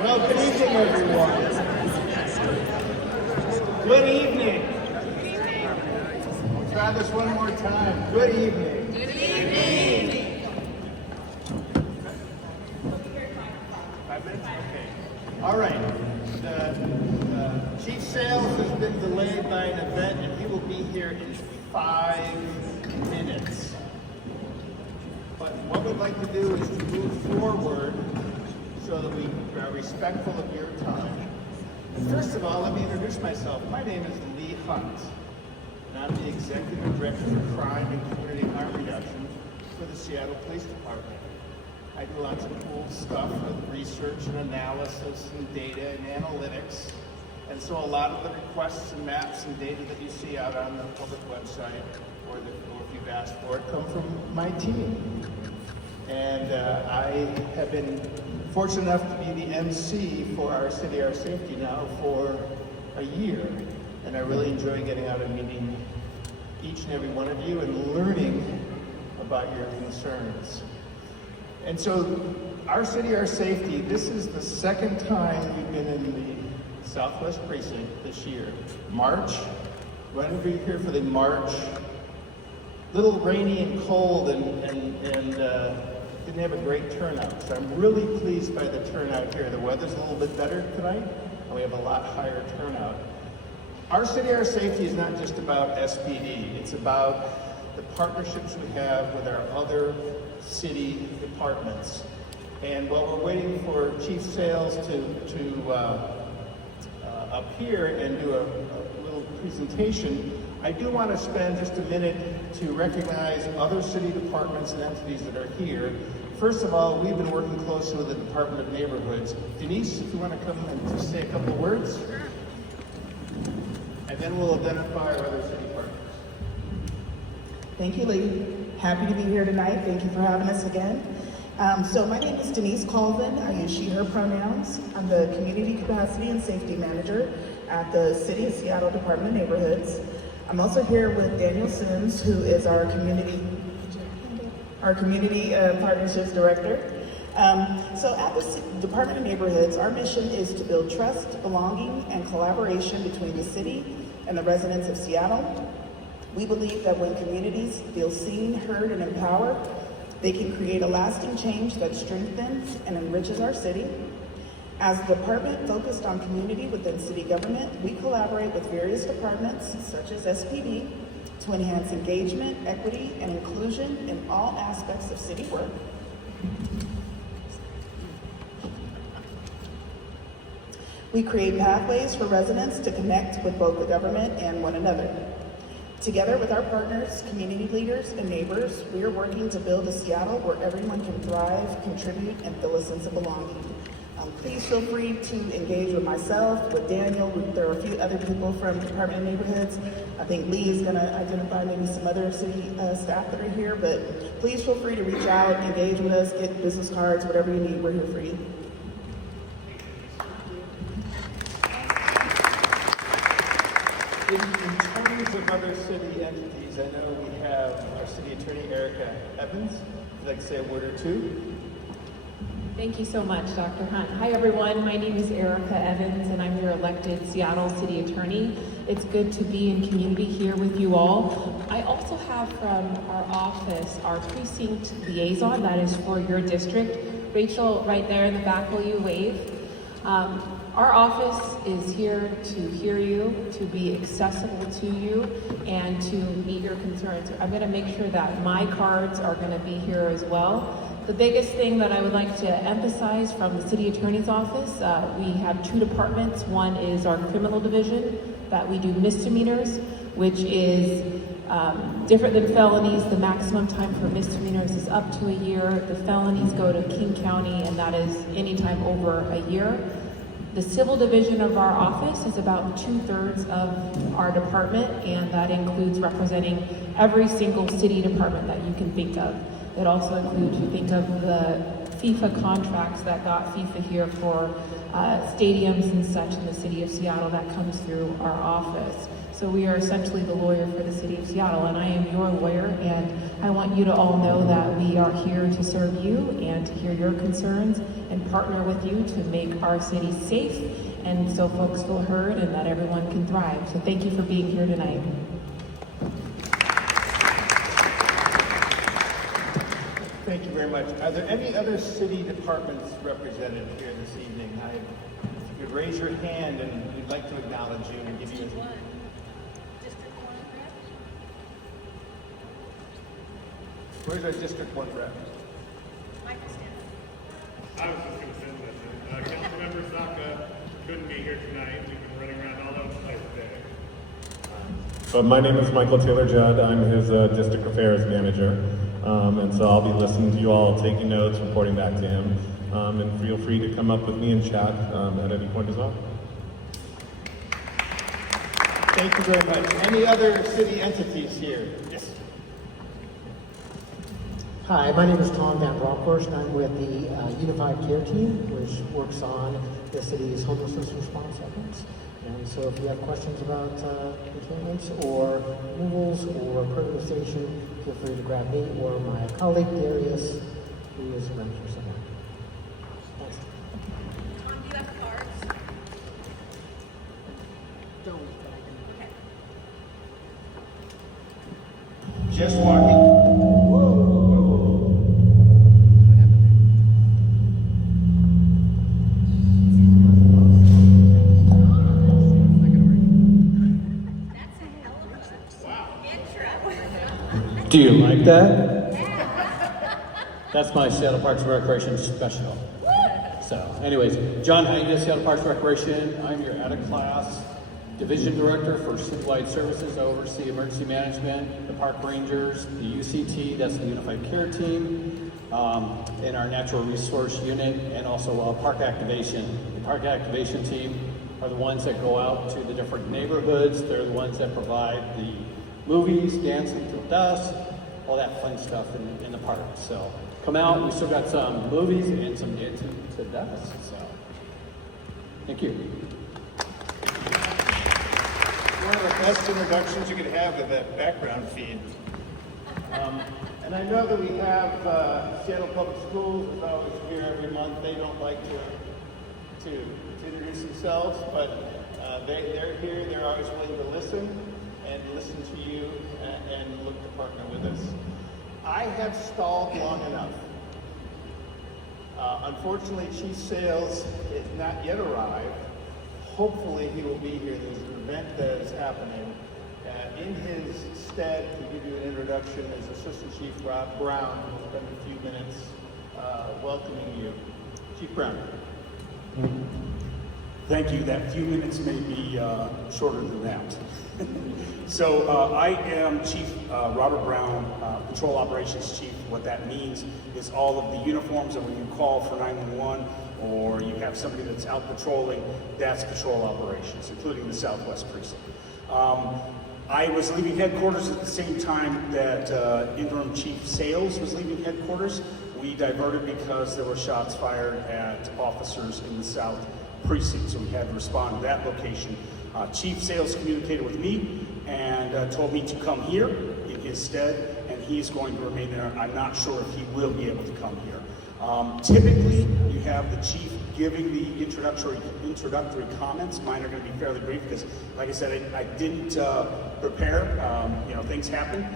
Well, good evening, everyone. Good evening. We'll try this one more time. Good evening. Good evening. 5 minutes? Okay. All right. The Chief Sales has been delayed by an event, and he will be here in 5 minutes. But what we'd like to do is to move forward so that we are respectful of your time. First of all, let me introduce myself. My name is Lee Hunt, and I'm the Executive Director for Crime and Community Harm Reduction for the Seattle Police Department. I do lots of cool stuff with research and analysis and data and analytics. And so a lot of the requests and maps and data that you see out on the public website or if you've asked for it come from my team. And I have been fortunate enough to be the MC for our City, Our Safety now for a year. And I really enjoy getting out and meeting each and every one of you and learning about your concerns. And so our City, Our Safety, this is the second time we've been in the Southwest Precinct this year. March, why don't we be here for the March? Little rainy and cold and didn't have a great turnout. So I'm really pleased by the turnout here. The weather's a little bit better tonight, and we have a lot higher turnout. Our City, Our Safety is not just about SPD. It's about the partnerships we have with our other city departments. And while we're waiting for Chief Sales to appear and do a little presentation, I do want to spend just a minute to recognize other city departments and entities that are here. First of all, we've been working closely with the Department of Neighborhoods. Denise, if you want to come and just say a couple of words. And then we'll identify our other city partners. Thank you, Lee. Happy to be here tonight. Thank you for having us again. So my name is Denise Colvin. I use she, her pronouns. I'm the Community Capacity and Safety Manager at the City of Seattle Department of Neighborhoods. I'm also here with Daniel Sims, who is our Community Partnerships Director. So at the Department of Neighborhoods, our mission is to build trust, belonging, and collaboration between the city and the residents of Seattle. We believe that when communities feel seen, heard, and empowered, they can create a lasting change that strengthens and enriches our city. As a department focused on community within city government, we collaborate with various departments, such as SPD, to enhance engagement, equity, and inclusion in all aspects of city work. We create pathways for residents to connect with both the government and one another. Together with our partners, community leaders, and neighbors, we are working to build a Seattle where everyone can thrive, contribute, and feel a sense of belonging. Please feel free to engage with myself, with Daniel. There are a few other people from the Department of Neighborhoods. I think Lee is going to identify maybe some other city staff that are here, but please feel free to reach out, engage with us, get business cards, whatever you need, we're here for you. In terms of other city entities, I know we have our City Attorney, Erica Evans. Would you like to say a word or two? Thank you so much, Dr. Hunt. Hi, everyone. My name is Erica Evans, and I'm your elected Seattle City Attorney. It's good to be in community here with you all. I also have from our office our precinct liaison, that is for your district. Rachel, right there in the back, will you wave? Our office is here to hear you, to be accessible to you, and to meet your concerns. I'm going to make sure that my cards are going to be here as well. The biggest thing that I would like to emphasize from the City Attorney's Office, we have two departments. One is our criminal division, that we do misdemeanors, which is different than felonies. The maximum time for misdemeanors is up to a year. The felonies go to King County, and that is anytime over a year. The civil division of our office is about 2/3 of our department, and that includes representing every single city department that you can think of. It also includes, you think of the FIFA contracts that got FIFA here for stadiums and such in the city of Seattle, that comes through our office. So we are essentially the lawyer for the city of Seattle, and I am your lawyer, and I want you to all know that we are here to serve you and to hear your concerns and partner with you to make our city safe and so folks feel heard and that everyone can thrive. So thank you for being here tonight. Thank you very much. Are there any other city departments represented here this evening? If you could raise your hand and we'd like to acknowledge you and give you a... Where's our District 1 rep? I was just going to send that. Councilmember Saka couldn't be here tonight. We've been running around all over the place today. But my name is Michael Taylor Judd. I'm his district affairs manager. And so I'll be listening to you all, taking notes, reporting back to him. And feel free to come up with me and chat at any point as well. Thank you very much. Any other city entities here? Yes. Hi, my name is Tom Van Bronckhorst. I'm with the Unified Care Team, which works on the city's homelessness response efforts. And so if you have questions about containments or removals or privatization, feel free to grab me or my colleague Darius, who is around here somewhere. Thanks. Tom, do you have cards? Don't. Okay. Just walking. That's a hell of a intro. Do you like that? That's my Seattle Parks and Recreation special. So, anyways, John Hyde, Seattle Parks and Recreation. I'm your out-of-class division director for citywide services. I oversee emergency management, the park rangers, the UCT, that's the Unified Care Team, and our natural resource unit, and also park activation. The park activation team are the ones that go out to the different neighborhoods. They're the ones that provide the movies, dancing till dusk, all that fun stuff in the park. So come out. We still got some movies and some dancing till dusk. So thank you. One of the best introductions you could have with that background feed. And I know that we have Seattle Public Schools is always here every month. They don't like to introduce themselves, but they're here. They're always willing to listen to you and look to partner with us. I have stalled long enough. Unfortunately, Chief Sales has not yet arrived. Hopefully he will be here. There's an event that is happening. In his stead, to give you an introduction, is Assistant Chief Rob Brown, who will spend a few minutes welcoming you. Chief Brown. Thank you. That few minutes may be shorter than that. So I am Chief Robert Brown, Patrol Operations Chief. What that means is all of the uniforms that when you call for 911 or you have somebody that's out patrolling, that's patrol operations, including the Southwest Precinct. I was leaving headquarters at the same time that Interim Chief Sales was leaving headquarters. We diverted because there were shots fired at officers in the South Precinct, so we had to respond to that location. Chief Sales communicated with me and told me to come here in his stead, and he's going to remain there. I'm not sure if he will be able to come here. Typically, you have the chief giving the introductory comments. Mine are going to be fairly brief because, like I said, I didn't prepare. Things happen,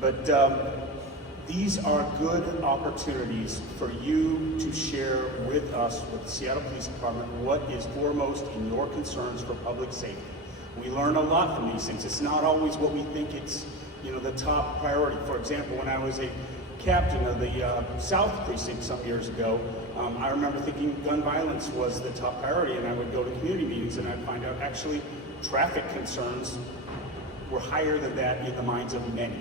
but these are good opportunities for you to share with us, with the Seattle Police Department, what is foremost in your concerns for public safety. We learn a lot from these things. It's not always what we think it's, the top priority. For example, when I was a captain of the South Precinct some years ago, I remember thinking gun violence was the top priority, and I would go to community meetings and I'd find out actually traffic concerns were higher than that in the minds of many.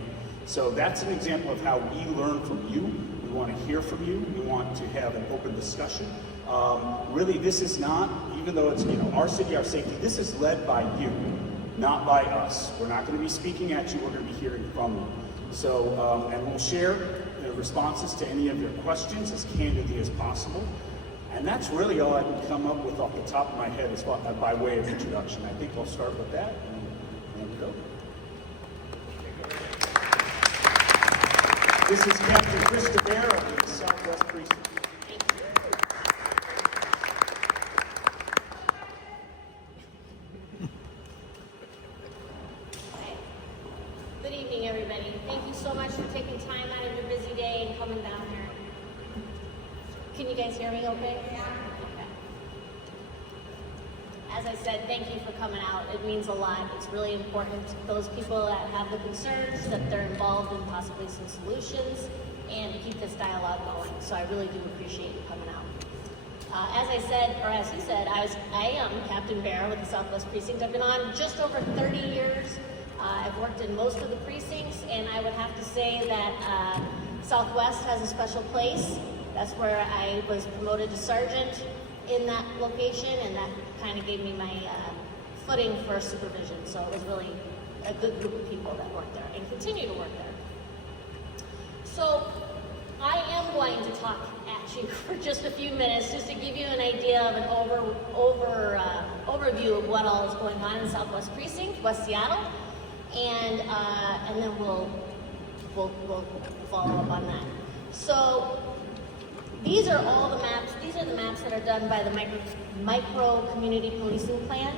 So that's an example of how we learn from you. We want to hear from you. We want to have an open discussion. Really, this is not, even though it's our city, our safety, this is led by you, not by us. We're not going to be speaking at you. We're going to be hearing from you. So, and we'll share responses to any of your questions as candidly as possible. And that's really all I can come up with off the top of my head as by way of introduction. I think I'll start with that and go. This is Captain Chris DeBear of the Southwest Precinct. Good evening, everybody. Thank you so much for taking time out of your busy day and coming down here. Can you guys hear me okay? Yeah. Okay. As I said, thank you for coming out. It means a lot. It's really important. Those people that have the concerns, that they're involved in possibly some solutions, and to keep this dialogue going. So I really do appreciate you coming out. As I said, or as he said, I am Captain Bear with the Southwest Precinct. I've been on just over 30 years. I've worked in most of the precincts, and I would have to say that Southwest has a special place. That's where I was promoted to sergeant in that location, and that kind of gave me my footing for supervision. So it was really a good group of people that worked there and continue to work there. So I am going to talk at you for just a few minutes, just to give you an idea of an overview of what all is going on in Southwest Precinct, West Seattle, and then we'll follow up on that. So these are all the maps. These are the maps that are done by the micro community policing plan,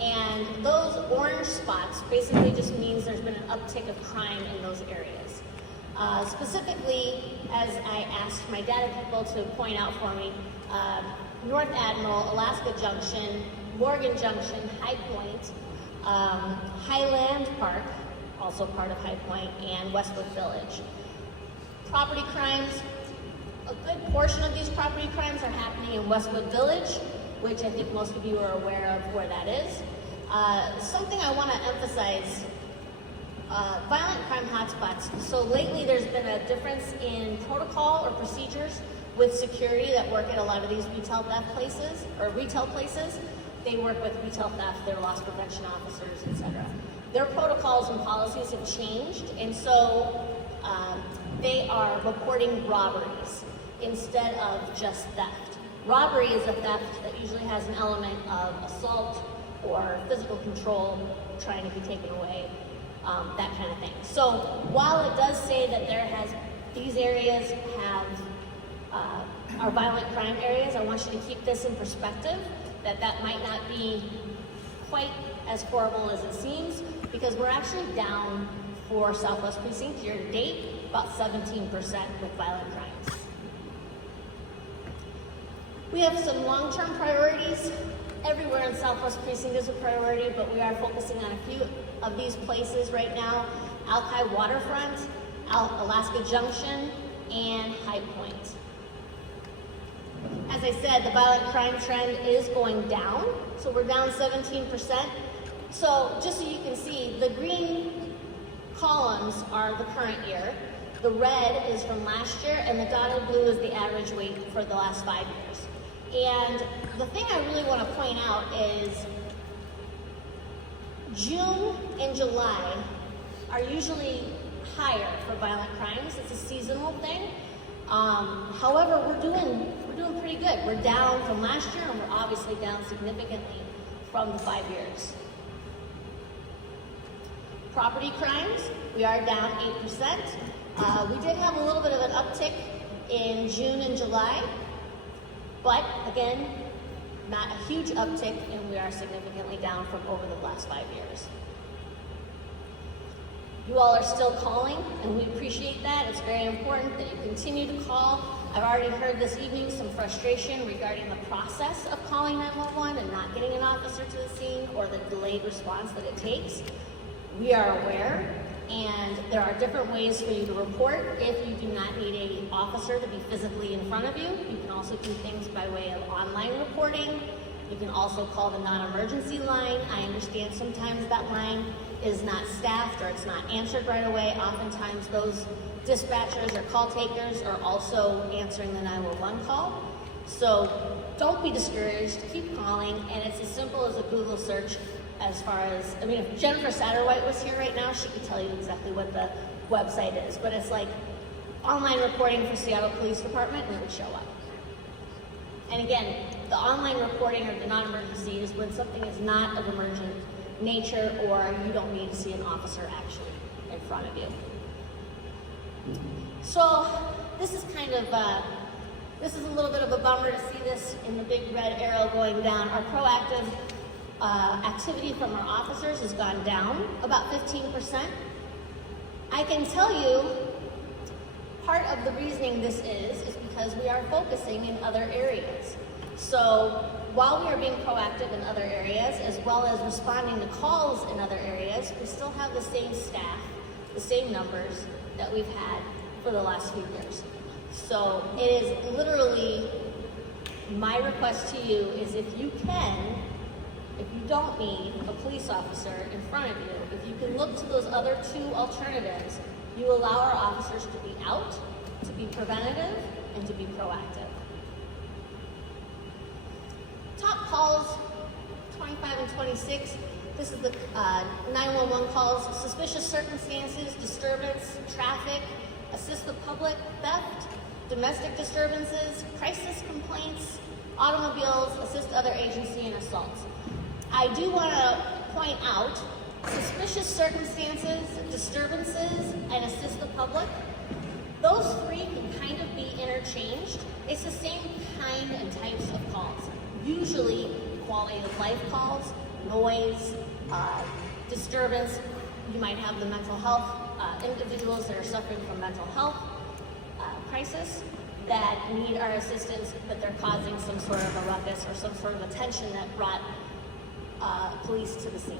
and those orange spots basically just means there's been an uptick of crime in those areas. Specifically, as I asked my data people to point out for me, North Admiral, Alaska Junction, Morgan Junction, High Point, Highland Park, also part of High Point, and Westwood Village. Property crimes, a good portion of these property crimes are happening in Westwood Village, which I think most of you are aware of where that is. Something I want to emphasize, violent crime hotspots. So lately there's been a difference in protocol or procedures with security that work at a lot of these retail theft places, or retail places. They work with retail theft, their loss prevention officers, etc. Their protocols and policies have changed, and so they are reporting robberies instead of just theft. Robbery is a theft that usually has an element of assault or physical control trying to be taken away, that kind of thing. So while it does say that these areas are violent crime areas, I want you to keep this in perspective, that might not be quite as horrible as it seems, because we're actually down for Southwest Precinct year to date about 17% with violent crimes. We have some long-term priorities. Everywhere in Southwest Precinct is a priority, but we are focusing on a few of these places right now: Alki Waterfront, Alaska Junction, and High Point. As I said, the violent crime trend is going down, so we're down 17%. So just so you can see, the green columns are the current year, the red is from last year, and the dotted blue is the average weight for the last 5 years. And the thing I really want to point out is June and July are usually higher for violent crimes. It's a seasonal thing. However, we're doing pretty good. We're down from last year, and we're obviously down significantly from the 5 years. Property crimes, we are down 8%. We did have a little bit of an uptick in June and July, but again, not a huge uptick, and we are significantly down from over the last 5 years. You all are still calling, and we appreciate that. It's very important that you continue to call. I've already heard this evening some frustration regarding the process of calling 911 and not getting an officer to the scene, or the delayed response that it takes. We are aware, and there are different ways for you to report if you do not need an officer to be physically in front of you. You can also do things by way of online reporting. You can also call the non-emergency line. I understand sometimes that line is not staffed or it's not answered right away. Oftentimes those dispatchers or call takers are also answering the 911 call. So don't be discouraged, keep calling, and it's as simple as a Google search. As far as, I mean, if Jennifer Satterwhite was here right now, she could tell you exactly what the website is, but it's like online reporting for Seattle Police Department, and it would show up. And again, the online reporting or the non-emergency is when something is not of emergent nature, or you don't need to see an officer actually in front of you. So this is kind of, this is a little bit of a bummer to see this in the big red arrow going down. Our proactive activity from our officers has gone down about 15%. I can tell you part of the reasoning this is because we are focusing in other areas. So while we are being proactive in other areas, as well as responding to calls in other areas, we still have the same staff, the same numbers that we've had for the last few years. So it is literally, my request to you is if you can, if you don't need a police officer in front of you, if you can look to those other two alternatives, you allow our officers to be out, to be preventative, and to be proactive. Top calls, 25 and 26. This is the 911 calls: suspicious circumstances, disturbance, traffic, assist the public, theft, domestic disturbances, crisis complaints, automobiles, assist other agency, and assaults. I do want to point out suspicious circumstances, disturbances, and assist the public. Those three can kind of be interchanged. It's the same kind and types of calls. Usually quality of life calls, noise, disturbance. You might have the mental health, individuals that are suffering from mental health crisis that need our assistance, but they're causing some sort of a ruckus or some sort of attention that brought police to the scene.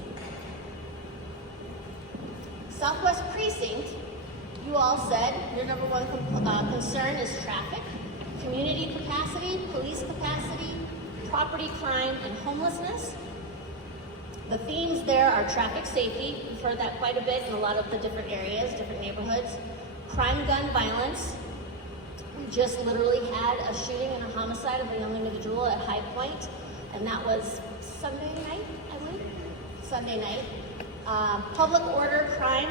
Southwest Precinct, you all said your number one concern is traffic, community capacity, police capacity, property crime, and homelessness. The themes there are traffic safety. We've heard that quite a bit in a lot of the different areas, different neighborhoods. Crime, gun violence. We just literally had a shooting and a homicide of a young individual at High Point, and that was Sunday night, I believe? Sunday night. Public order crime,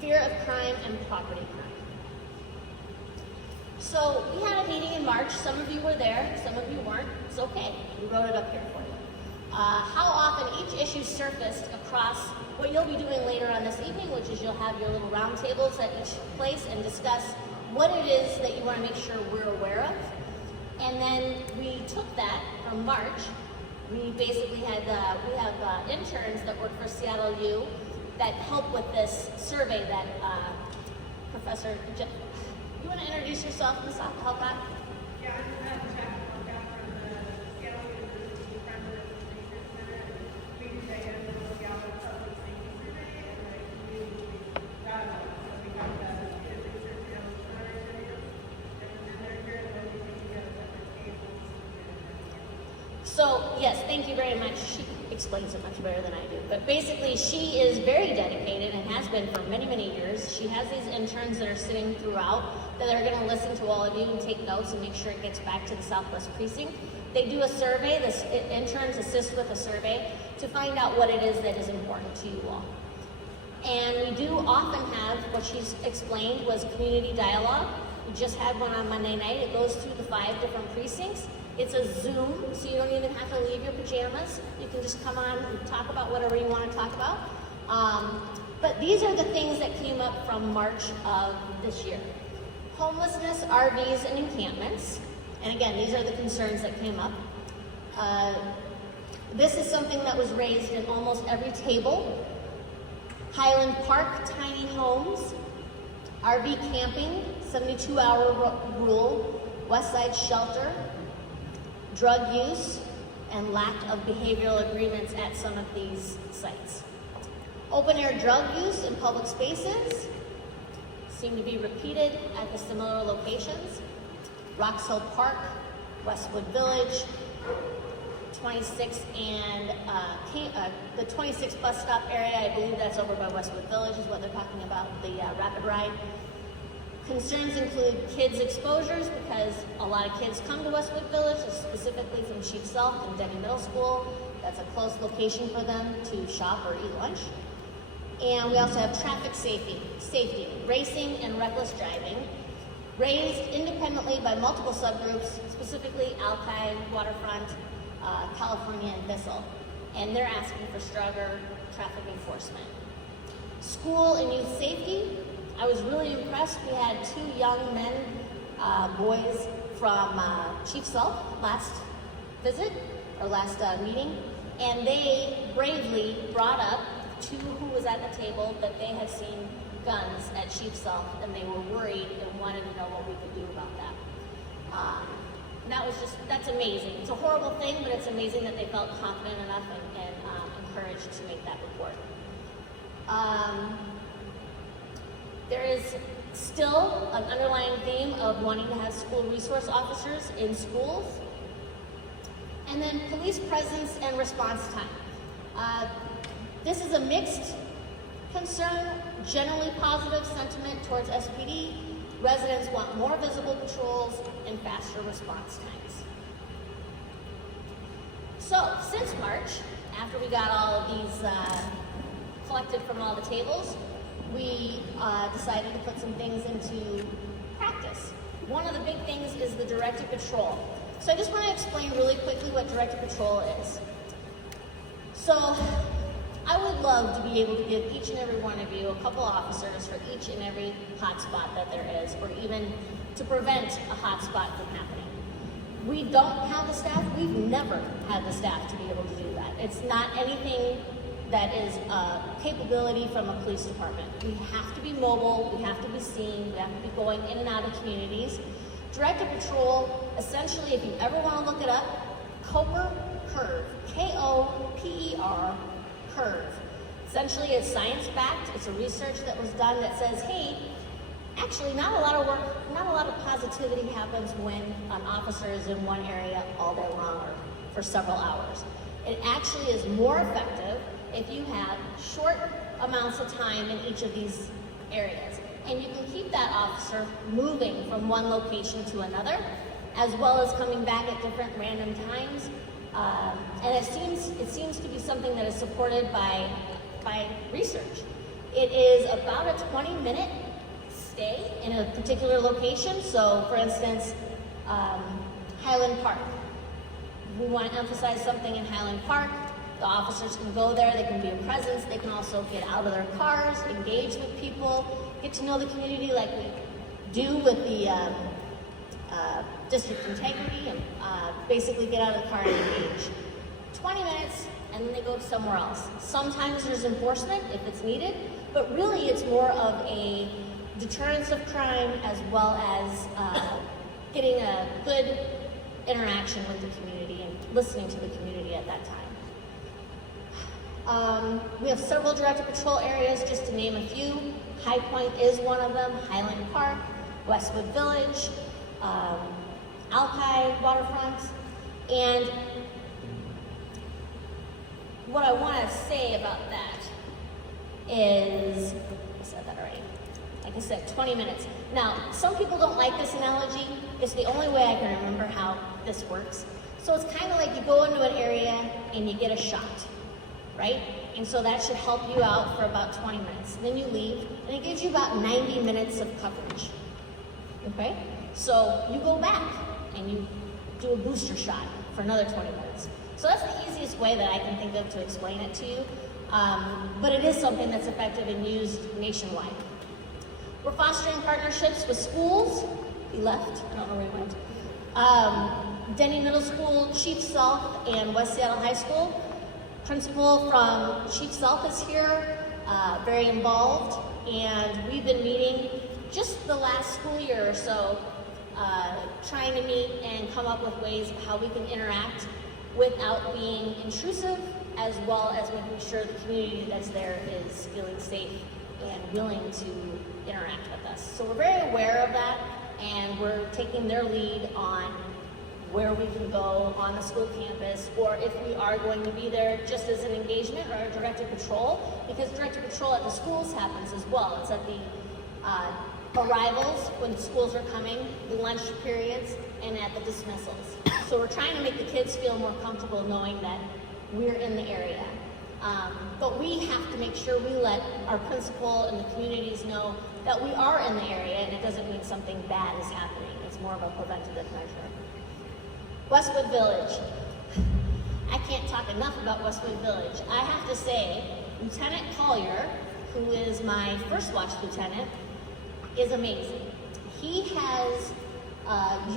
fear of crime, and property crime. So we had a meeting in March. Some of you were there, some of you weren't. It's okay. We wrote it up here for you. How often each issue surfaced across what you'll be doing later on this evening, which is you'll have your little round tables at each place and discuss what it is that you want to make sure we're aware of. And then we took that from March. We basically had, we have interns that work for Seattle U that help with this survey that Professor, you want to introduce yourself, Ms. Help out? Yeah, I'm Jack Lockout from the Seattle University President's Research Center. We do the annual Seattle Public Safety Survey and the community dialogue. So we have the student research analysts on our videos, and they're here to let you take together different tables. So, yes, thank you very much. She explains it much better than I do. But basically, she is very dedicated and has been for many, many years. She has these interns that are sitting throughout that are going to listen to all of you and take notes and make sure it gets back to the Southwest Precinct. They do a survey. The interns assist with a survey to find out what it is that is important to you all. And we do often have, what she's explained was community dialogue. We just had one on Monday night. It goes through the 5 different precincts. It's a Zoom, so you don't even have to leave your pajamas. You can just come on and talk about whatever you want to talk about. But these are the things that came up from March of this year. Homelessness, RVs, and encampments. And again, these are the concerns that came up. This is something that was raised in almost every table. Highland Park, tiny homes, RV camping, 72-hour rule, West Side shelter, drug use, and lack of behavioral agreements at some of these sites. Open-air drug use in public spaces seem to be repeated at the similar locations. Rocks Hill Park, Westwood Village, 26 and the 26 bus stop area, I believe that's over by Westwood Village is what they're talking about, the rapid ride. Concerns include kids' exposures because a lot of kids come to Westwood Village, specifically from Chief Sealth and Denny Middle School. That's a close location for them to shop or eat lunch. And we also have traffic safety, racing and reckless driving, raised independently by multiple subgroups, specifically Alki, Waterfront, California, and Thistle. And they're asking for stronger traffic enforcement. School and youth safety, I was really impressed. We had 2 young men, boys from Chief Self last visit, or last meeting, and they bravely brought up to who was at the table that they had seen guns at Chief Self, and they were worried and wanted to know what we could do about that. That's amazing. It's a horrible thing, but it's amazing that they felt confident enough and encouraged to make that report. There is still an underlying theme of wanting to have school resource officers in schools. And then police presence and response time. This is a mixed concern, generally positive sentiment towards SPD. Residents want more visible patrols and faster response times. So, since March, after we got all of these collected from all the tables, we decided to put some things into practice. One of the big things is the directed patrol. So I just want to explain really quickly what directed patrol is. So I would love to be able to give each and every one of you a couple officers for each and every hotspot that there is, or even to prevent a hotspot from happening. We don't have the staff. We've never had the staff to be able to do that. It's not anything that is a capability from a police department. We have to be mobile, we have to be seen, we have to be going in and out of communities. Directed patrol, essentially, if you ever want to look it up, Koper Curve, K-O-P-E-R, curve. Essentially, it's science-backed. It's a research that was done that says, hey, actually, not a lot of work, not a lot of positivity happens when an officer is in one area all day long or for several hours. It actually is more effective if you have short amounts of time in each of these areas. And you can keep that officer moving from one location to another, as well as coming back at different random times. And it seems to be something that is supported by research. It is about a 20-minute stay in a particular location. So, for instance, Highland Park. We want to emphasize something in Highland Park. The officers can go there, they can be a presence, they can also get out of their cars, engage with people, get to know the community like we do with the district integrity, and basically get out of the car and engage. 20 minutes, and then they go somewhere else. Sometimes there's enforcement if it's needed, but really it's more of a deterrence of crime as well as getting a good interaction with the community and listening to the community at that time. We have several directed patrol areas, just to name a few. High Point is one of them, Highland Park, Westwood Village, Alki Waterfront. And what I want to say about that is, I said that already, like I said, 20 minutes. Now, some people don't like this analogy. It's the only way I can remember how this works. So it's kind of like you go into an area and you get a shot, right? And so that should help you out for about 20 minutes. Then you leave, and it gives you about 90 minutes of coverage, okay? So you go back and you do a booster shot for another 20 minutes. So that's the easiest way that I can think of to explain it to you. But it is something that's effective and used nationwide. We're fostering partnerships with schools. He left, I don't know where he went. Denny Middle School, Chief Self, and West Seattle High School. Principal from Chief Self is here, very involved, and we've been meeting just the last school year or so, trying to meet and come up with ways of how we can interact without being intrusive, as well as making sure the community that's there is feeling safe and willing to interact with us. So we're very aware of that, and we're taking their lead on where we can go on the school campus, or if we are going to be there just as an engagement or a directed patrol, because directed patrol at the schools happens as well. It's at the arrivals when schools are coming, the lunch periods, and at the dismissals. So we're trying to make the kids feel more comfortable knowing that we're in the area. But we have to make sure we let our principal and the communities know that we are in the area, and it doesn't mean something bad is happening. It's more of a preventative measure. Westwood Village. I can't talk enough about Westwood Village. I have to say, Lieutenant Collier, who is my first watch lieutenant, is amazing. He has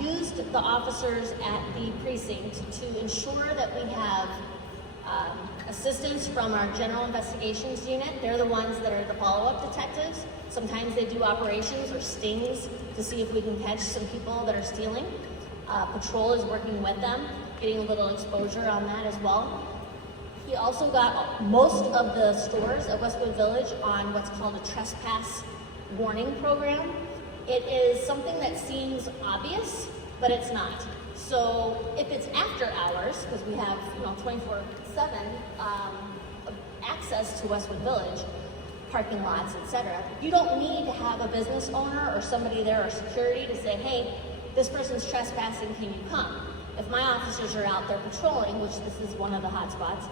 used the officers at the precinct to ensure that we have assistance from our general investigations unit. They're the ones that are the follow-up detectives. Sometimes they do operations or stings to see if we can catch some people that are stealing. Patrol is working with them, getting a little exposure on that as well. He also got most of the stores at Westwood Village on what's called a trespass warning program. It is something that seems obvious, but it's not. So if it's after hours, because we have 24/7 access to Westwood Village, parking lots, etc., you don't need to have a business owner or somebody there or security to say, hey, this person's trespassing, can you come? If my officers are out there patrolling, which this is one of the hot spots,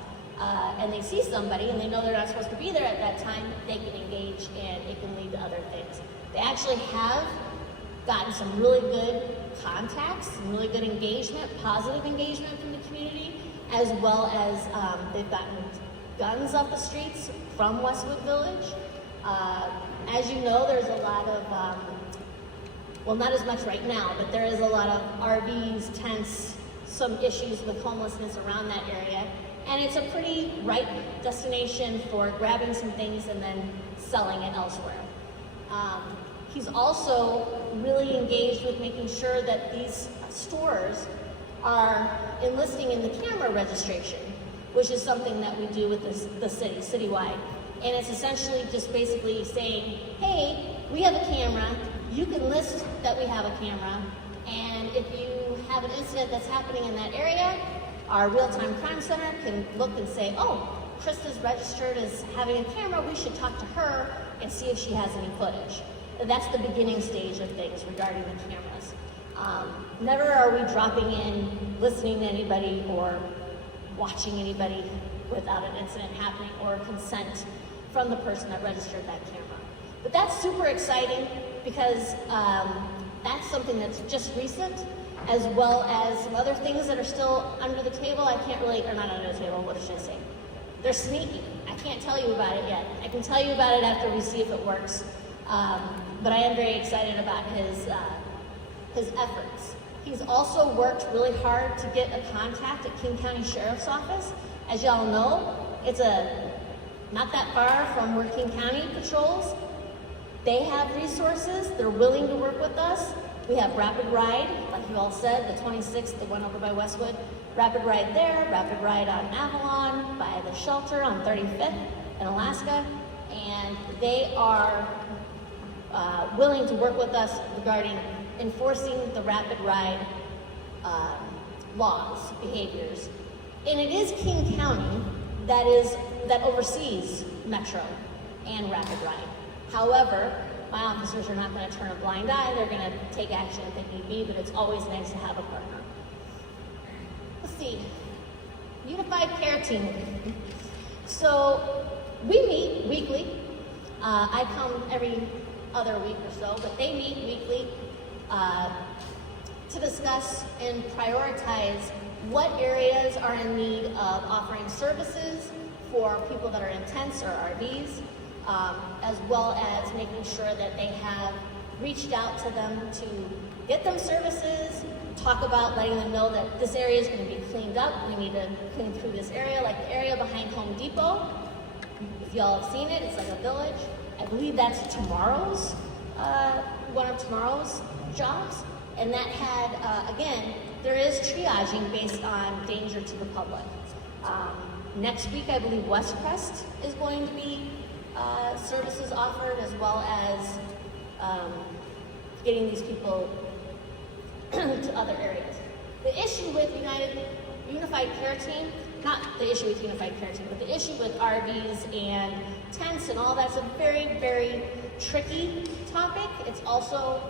and they see somebody and they know they're not supposed to be there at that time, they can engage and it can lead to other things. They actually have gotten some really good contacts, some really good engagement, positive engagement from the community, as well as they've gotten guns off the streets from Westwood Village. As you know, there's a lot of, well, not as much right now, but there is a lot of RVs, tents, some issues with homelessness around that area. And it's a pretty ripe destination for grabbing some things and then selling it elsewhere. He's also really engaged with making sure that these stores are enlisting in the camera registration, which is something that we do with the city, citywide. And it's essentially just basically saying, hey, we have a camera, you can list that we have a camera, and if you have an incident that's happening in that area, our real-time crime center can look and say, oh, Krista's registered as having a camera, we should talk to her and see if she has any footage. That's the beginning stage of things regarding the cameras. Never are we dropping in, listening to anybody or watching anybody without an incident happening or consent from the person that registered that camera. But that's super exciting because that's something that's just recent, as well as some other things that are still under the table. I can't really, or not under the table, what should I say? They're sneaky. I can't tell you about it yet. I can tell you about it after we see if it works. But I am very excited about his efforts. He's also worked really hard to get a contact at King County Sheriff's Office. As y'all know, it's not that far from where King County patrols. They have resources. They're willing to work with us. We have Rapid Ride, like you all said, the 26th, the one over by Westwood. Rapid Ride there, Rapid Ride on Avalon, by the shelter on 35th in Alaska. And they are willing to work with us regarding enforcing the Rapid Ride laws, behaviors. And it is King County that oversees Metro and Rapid Ride. However, my officers are not going to turn a blind eye. They're going to take action if they need be, but it's always nice to have a partner. Let's see. Unified Care Team. So we meet weekly. I come every other week or so, but they meet weekly to discuss and prioritize what areas are in need of offering services for people that are in tents or RVs, as well as making sure that they have reached out to them to get them services, talk about letting them know that this area is going to be cleaned up, we need to clean through this area, like the area behind Home Depot. If y'all have seen it, it's like a village. I believe that's tomorrow's, one of tomorrow's jobs. And that had, again, there is triaging based on danger to the public. Next week, I believe West Crest is going to be services offered, as well as getting these people to other areas. The issue with Unified Care Team, not the issue with Unified Care Team, but the issue with RVs and tents and all that's a very, very tricky topic. It's also,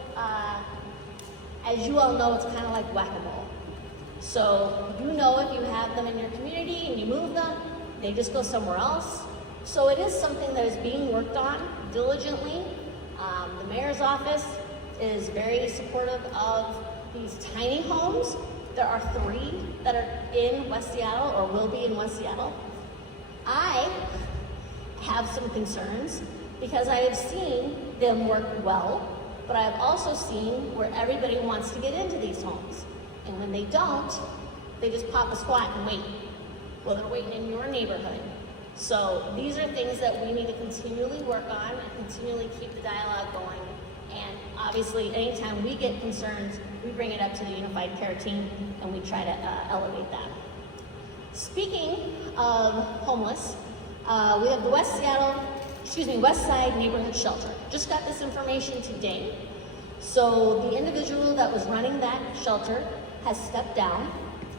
as you all know, it's kind of like whack-a-mole. So you know if you have them in your community and you move them, they just go somewhere else. So it is something that is being worked on diligently. The mayor's office is very supportive of these tiny homes. There are 3 that are in West Seattle or will be in West Seattle. I have some concerns because I have seen them work well But I've also seen where everybody wants to get into these homes. And when they don't, they just pop a squat and wait. Well, they're waiting in your neighborhood. So these are things that we need to continually work on and continually keep the dialogue going. And obviously, anytime we get concerns, we bring it up to the Unified Care team and we try to elevate that. Speaking of homeless, we have the West Side Neighborhood Shelter. Just got this information today. So the individual that was running that shelter has stepped down.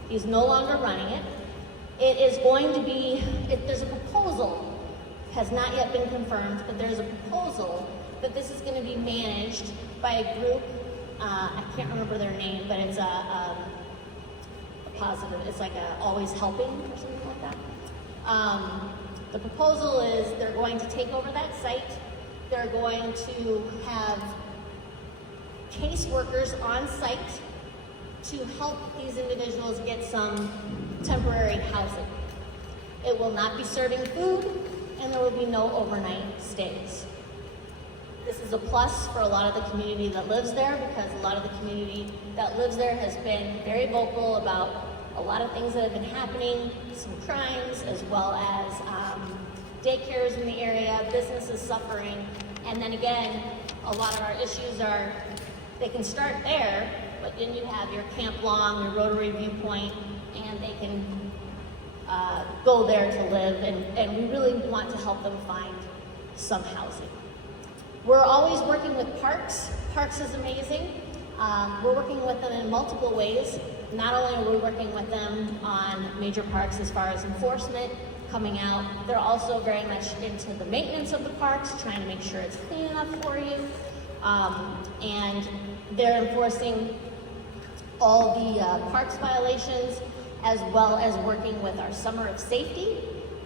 He's no longer running it. It is going to be, there's a proposal, has not yet been confirmed, but there's a proposal that this is going to be managed by a group, I can't remember their name, but it's a positive, it's like a Always Helping or something like that. The proposal is they're going to take over that site. They're going to have caseworkers on site to help these individuals get some temporary housing. It will not be serving food, and there will be no overnight stays. This is a plus for a lot of the community that lives there, because a lot of the community that lives there has been very vocal about a lot of things that have been happening, some crimes, as well as daycares in the area, businesses suffering, and then again, a lot of our issues are, they can start there, but then you have your Camp Long, your Rotary Viewpoint, and they can go there to live, and we really want to help them find some housing. We're always working with parks. Parks is amazing. We're working with them in multiple ways. Not only are we working with them on major parks as far as enforcement, coming out, they're also very much into the maintenance of the parks, trying to make sure it's clean enough for you. And they're enforcing all the parks violations, as well as working with our Summer of Safety.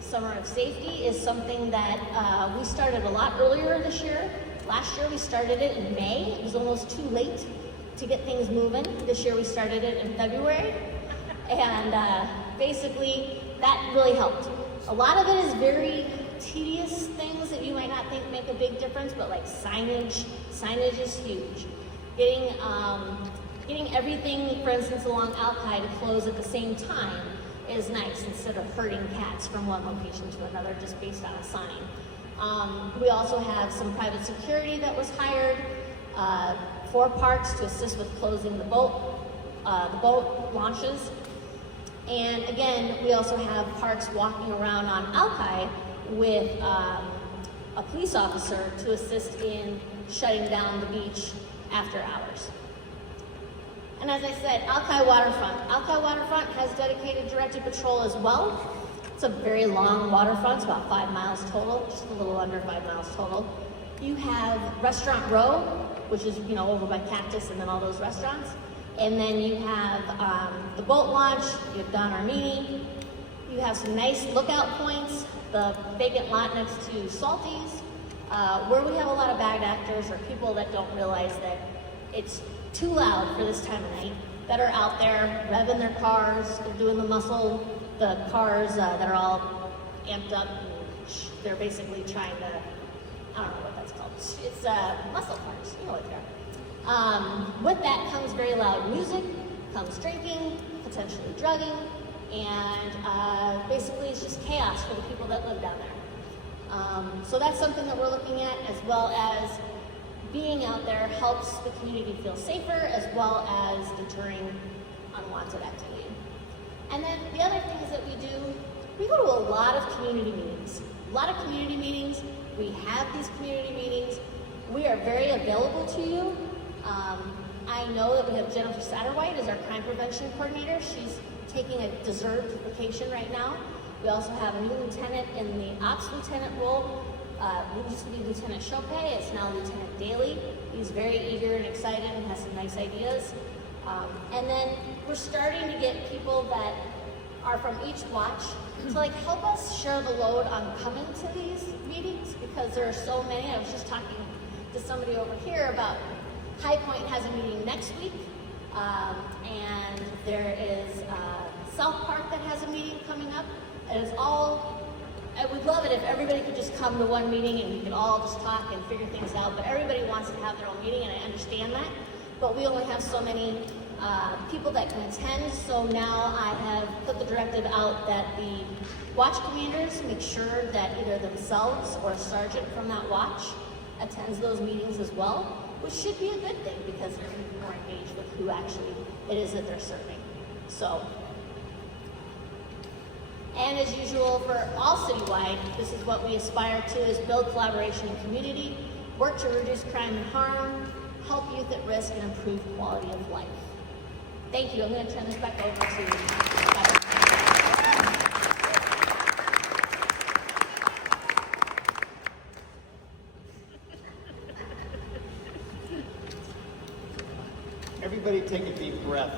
Summer of Safety is something that we started a lot earlier this year. Last year we started it in May. It was almost too late to get things moving. This year we started it in February. And basically that really helped. A lot of it is very tedious things that you might not think make a big difference, but like signage is huge. Getting everything, for instance, along Alki to close at the same time is nice, instead of herding cats from one location to another just based on a sign. We also have some private security that was hired for parks to assist with closing the boat launches. And again, we also have parks walking around on Alki with a police officer to assist in shutting down the beach after hours. And as I said, Alki Waterfront. Alki Waterfront has dedicated directed patrol as well. It's a very long waterfront, it's about 5 miles total, just a little under 5 miles total. You have Restaurant Row, which is, over by Cactus and then all those restaurants. And then you have the boat launch, you have Don Armini. You have some nice lookout points, the vacant lot next to Salty's, where we have a lot of bad actors or people that don't realize that it's too loud for this time of night, that are out there revving their cars, they're doing the cars that are all amped up, and they're basically trying to, I don't know what that's called. It's muscle cars, you know what they are. With that comes very loud music, comes drinking, potentially drugging, and basically it's just chaos for the people that live down there. So that's something that we're looking at, as well as being out there helps the community feel safer, as well as deterring unwanted activity. And then the other things that we go to a lot of community meetings. We have these community meetings. We are very available to you. I know that we have Jennifer Satterwhite as our crime prevention coordinator. She's taking a deserved vacation right now. We also have a new lieutenant in the ops lieutenant role. It used to be Lieutenant Chopay, it's now Lieutenant Daly. He's very eager and excited and has some nice ideas. And then we're starting to get people that are from each watch to help us share the load on coming to these meetings, because there are so many. I was just talking to somebody over here about High Point has a meeting next week, and there is South Park that has a meeting coming up. It is all I would love it if everybody could just come to one meeting and we could all just talk and figure things out, but everybody wants to have their own meeting, and I understand that, but we only have so many people that can attend, so now I have put the directive out that the watch commanders make sure that either themselves or a sergeant from that watch attends those meetings as well, which should be a good thing because they're going to be more engaged with who actually it is that they're serving. So, and as usual for all citywide, this is what we aspire to, is build collaboration and community, work to reduce crime and harm, help youth at risk, and improve quality of life. Thank you. I'm going to turn this back over to Everybody take a deep breath.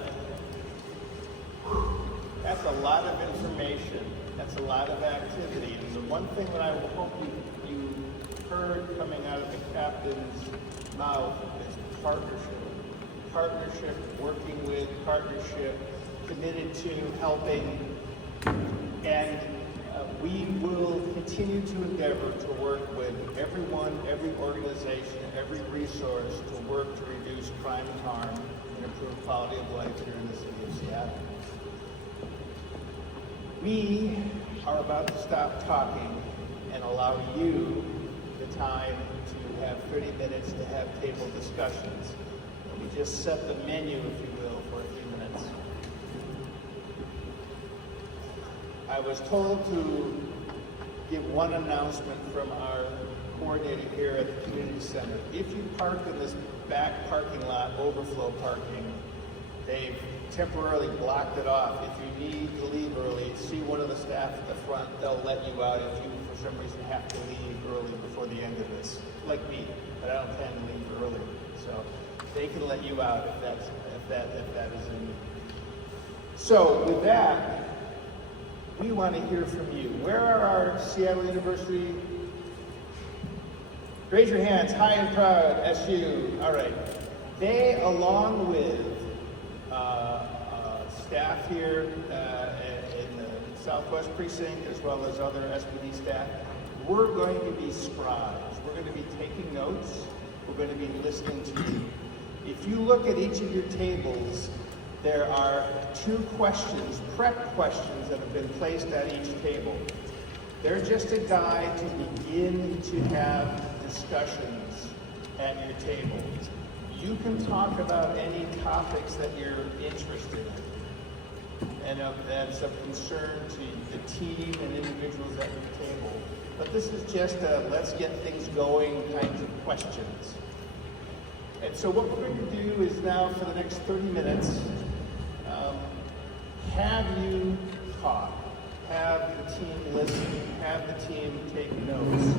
That's a lot of information. That's a lot of activity. And the one thing that I hope you heard coming out of the captain's mouth is partnership. Partnership, working with, partnership, committed to helping. And we will continue to endeavor to work with everyone, every organization, every resource to work to reduce crime and harm and improve quality of life here in the city of Seattle. We are about to stop talking and allow you the time to have 30 minutes to have table discussions. We just set the menu, if you will, for a few minutes. I was told to give one announcement from our coordinator here at the community center. If you park in this back parking lot, overflow parking, they've temporarily blocked it off. If you need to leave early, see one of the staff at the front, they'll let you out if you for some reason have to leave early before the end of this. Like me, but I don't plan to leave early. So they can let you out if that is in. So with that, we want to hear from you. Where are our Seattle University? Raise your hands, high and proud, SU. All right. They, along with staff here in the Southwest Precinct, as well as other SPD staff, we're going to be scribes. We're going to be taking notes. We're going to be listening to you. If you look at each of your tables, there are 2 questions, prep questions, that have been placed at each table. They're just a guide to begin to have discussions at your table. You can talk about any topics that you're interested in and that's of concern to the team and individuals at your table. But this is just a let's get things going kinds of questions. And so what we're going to do is now for the next 30 minutes, have you talk, have the team listen, have the team take notes.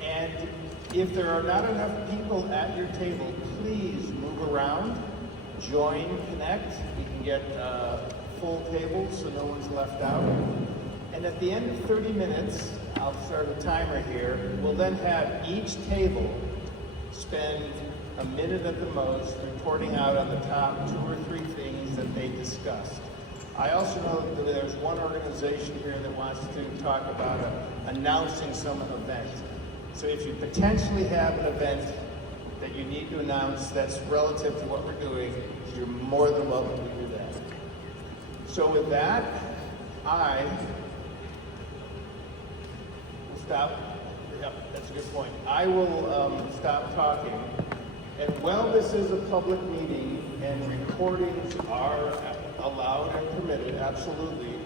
And if there are not enough people at your table, please move around, join, connect. We can get full tables so no one's left out. And at the end of 30 minutes, I'll start a timer here, we'll then have each table spend a minute at the most reporting out on the top 2 or 3 things that they discussed. I also know that there's one organization here that wants to talk about announcing some event. So if you potentially have an event that you need to announce that's relative to what we're doing, you're more than welcome to do that. So with that, I will stop. Yep, that's a good point. I will stop talking. And while this is a public meeting and recordings are allowed and permitted, absolutely,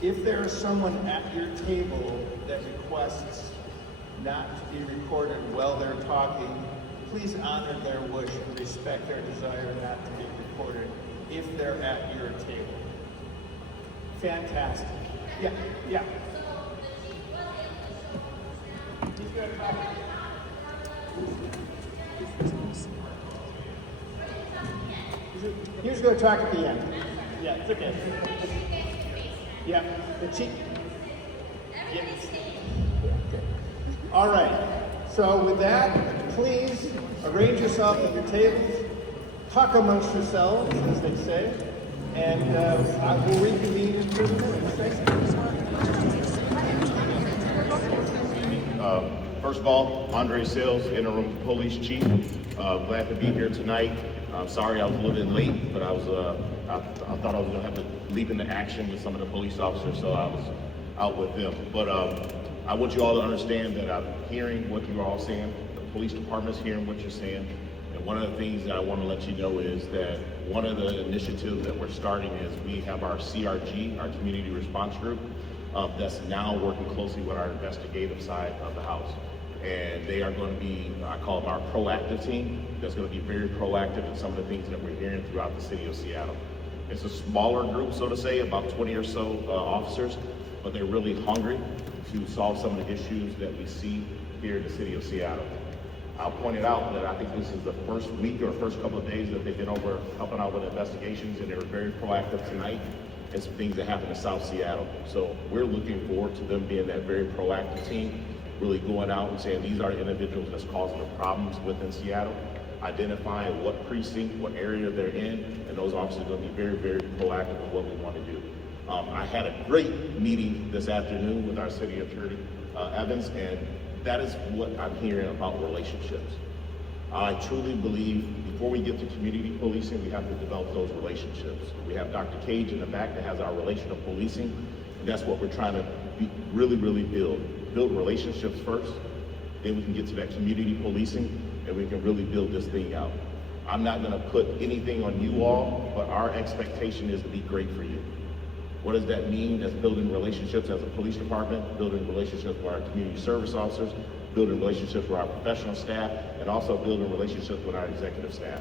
if there is someone at your table that requests not to be recorded while they're talking, please honor their wish and respect their desire not to be recorded if they're at your table. Fantastic. Yeah. He's going to talk. He was going to talk at the end. Yeah, it's okay. Yeah, the chief. Yeah. Okay. All right. So with that, please arrange yourself at your tables, talk amongst yourselves, as they say, and I will reconvene in 30 minutes. Thank you. First of all, Andre Sales, Interim Police Chief. Glad to be here tonight. I'm sorry I was a little bit late, but I thought I was gonna have to leap into action with some of the police officers, so I was out with them. But I want you all to understand that I'm hearing what you're all saying. The police department's hearing what you're saying. And one of the things that I want to let you know is that one of the initiatives that we're starting is we have our CRG, our Community Response Group, that's now working closely with our investigative side of the house. And they are going to be, I call them our proactive team, that's going to be very proactive in some of the things that we're hearing throughout the city of Seattle. It's a smaller group, so to say, about 20 or so officers, but they're really hungry to solve some of the issues that we see here in the city of Seattle. I'll point it out that I think this is the first week or first couple of days that they've been over helping out with investigations, and they were very proactive tonight and some things that happened in South Seattle. So we're looking forward to them being that very proactive team, really going out and saying these are the individuals that's causing the problems within Seattle, identifying what precinct, what area they're in, and those officers are going to be very, very proactive in what we want to do. I had a great meeting this afternoon with our city attorney, Evans, and that is what I'm hearing about relationships. I truly believe before we get to community policing, we have to develop those relationships. We have Dr. Cage in the back that has our relational policing, and that's what we're trying to really build. Build relationships first, then we can get to that community policing, and we can really build this thing out. I'm not gonna put anything on you all, but our expectation is to be great for you. What does that mean? That's building relationships as a police department, building relationships with our community service officers, building relationships with our professional staff, and also building relationships with our executive staff.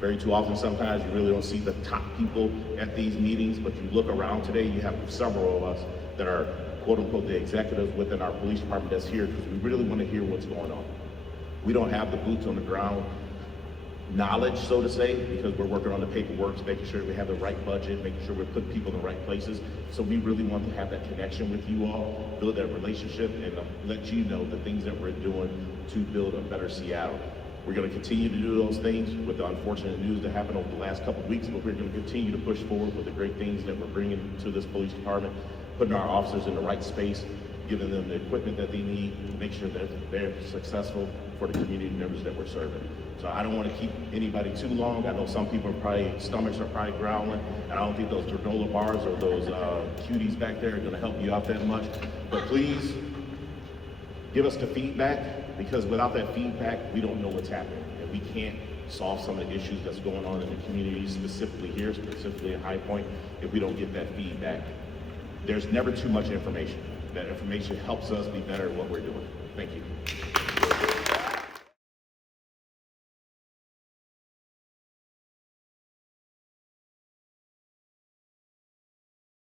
Very too often, sometimes you really don't see the top people at these meetings, but you look around today, you have several of us that are quote unquote the executives within our police department that's here because we really want to hear what's going on. We don't have the boots on the ground knowledge, so to say, because we're working on the paperwork, making sure we have the right budget, making sure we're putting people in the right places. So we really want to have that connection with you all, build that relationship, and let you know the things that we're doing to build a better Seattle. We're going to continue to do those things with the unfortunate news that happened over the last couple of weeks, but we're going to continue to push forward with the great things that we're bringing to this police department, putting our officers in the right space, giving them the equipment that they need to make sure that they're successful for the community members that we're serving. So I don't want to keep anybody too long. I know some people are probably, stomachs are probably growling, and I don't think those granola bars or those cuties back there are going to help you out that much. But please, give us the feedback, because without that feedback, we don't know what's happening. And we can't solve some of the issues that's going on in the community, specifically here, specifically at High Point, if we don't get that feedback. There's never too much information. That information helps us be better at what we're doing. Thank you.